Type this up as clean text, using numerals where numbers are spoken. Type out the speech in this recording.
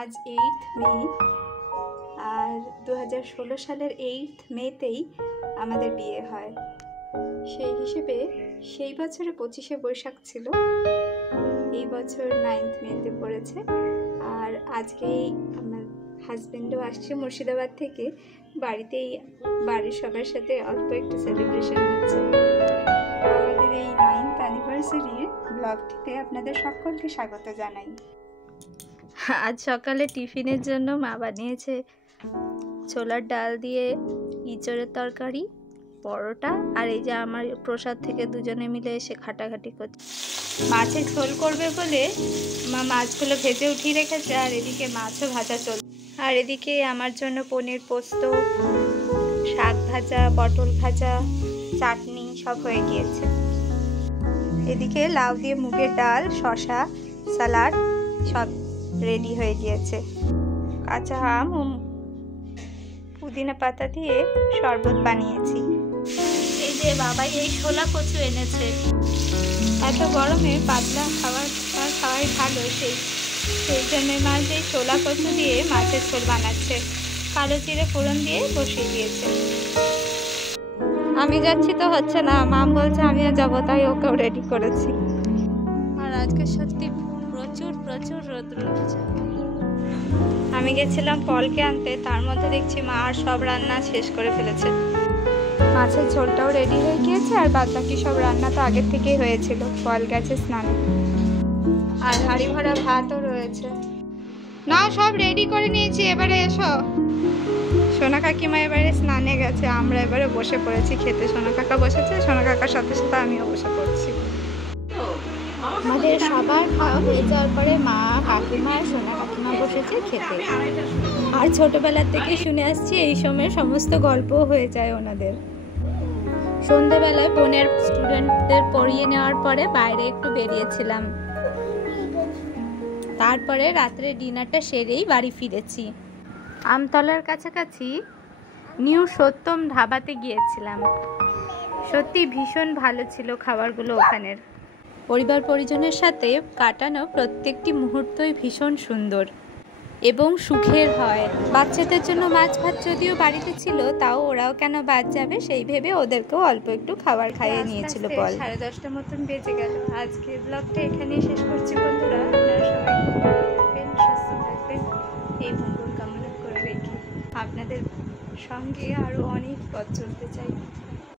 আজ 8 মে, আর 2016 সালের 8 মেতেই আমাদের বিয়ে হয়। সেই হিসেবে সেই বছরে 25শে বৈশাখ ছিল, এই বছর 9 মেতে পড়েছে। আর আজকেই আমার হাজব্যান্ডও আসছে মুর্শিদাবাদ থেকে, বাড়িতেই বাড়ির সবার সাথে অল্প একটু সেলিব্রেশন হচ্ছে। আমাদের এই 9th অ্যানিভার্সারির ব্লগটিতে আপনাদের সকলকে স্বাগত জানাই। আজ সকালে টিফিনের জন্য মা বানিয়েছে ছোলার ডাল দিয়ে ইঁচড়ের তরকারি, পরোটা, আর এই যে আমার প্রসাদ থেকে দুজনে মিলে এসে ঘাটাঘাটি করছে। মাছের ঝোল করবে বলে মা মাছগুলো ভেজে উঠিয়ে রেখেছে, আর এদিকে মাছও ভাজা চলছে। আর এদিকে আমার জন্য পনির পোস্ত, শাক ভাজা, পটল ভাজা, চাটনি সব হয়ে গিয়েছে। এদিকে লাউ দিয়ে মুগের ডাল, শসা, স্যালাড সব রেডি হয়ে গিয়েছে। কাঁচা আম ও পুদিনা পাতা দিয়ে শরবত বানিয়েছি। এই যে বাবাই এই ছোলা কচু এনেছে। এত গরমে পাতলা খাওয়াই ভালো, সেই জন্য মা যে ছোলা কচু দিয়ে মাছের ঝোল বানাচ্ছে, কালো জিরে ফোড়ন দিয়ে বসিয়ে দিয়েছে। আমি যাচ্ছি তো হচ্ছে না, মাম বলছে আমিও যাবো, তাই ওকেও রেডি করেছি। আর আজকে সত্যি প্রচুর রোদ্র উঠেছে। আমি গেছিলাম পলকে আনতে, তার মধ্যে দেখছি মা আর সব রান্না শেষ করে ফেলেছে। মাছের ঝোলটাও রেডি হয়ে গিয়েছে, আর বাদ বাকি সব রান্না তো আগের থেকেই হয়েছিল। পল গেছে স্নানে, আর হাঁড়ি ভরা ভাতও রয়েছে। না, সব রেডি করে নিয়েছি, এবারে এসো। সোনা কাকিমা এবারে স্নানে গেছে, আমরা এবারে বসে পড়েছি খেতে। সোনা কাকা বসেছে, সোনা কাকার সাথে সাথে আমিও বসে পড়ছি। আমাদের সবার খাওয়া হয়ে যাওয়ার পরে মা, কাকিমা আর সোনা কাকিমা বসেছে খেতে। আর ছোটবেলার থেকে শুনে আসছি এই সময় সমস্ত গল্প হয়ে যায় ওনাদের। সন্ধ্যেবেলায় বোনের স্টুডেন্টদের পড়িয়ে নেওয়ার পরে বাইরে একটু বেরিয়েছিলাম, তারপরে রাত্রে ডিনারটা সেরেই বাড়ি ফিরেছি। আমতলার কাছাকাছি নিউ সত্যম ধাবাতে গিয়েছিলাম। সত্যি ভীষণ ভালো ছিল খাবারগুলো ওখানের। পরিবার পরিজনের সাথে কাটানো প্রত্যেকটি মুহূর্তই ভীষণ সুন্দর এবং সুখের হয়। বাচ্চাদের জন্য মাছ ভাত যদিও বাড়িতে ছিল, তাও ওরাও কেন বাদ যাবে সেই ভেবে ওদেরকেও অল্প একটু খাবার খাইয়ে নিয়েছিল। বল 10:30 মতন বেজে গেল। আজকে ব্লগটা এখানেই শেষ করছি বন্ধুরা। আপনারা সবাই খুব ভালো থাকবেন, সুস্থ থাকবেন, এই মঙ্গল কামনা করে রেখে আপনাদের সঙ্গে আরও অনেক পথ চলতে চাই।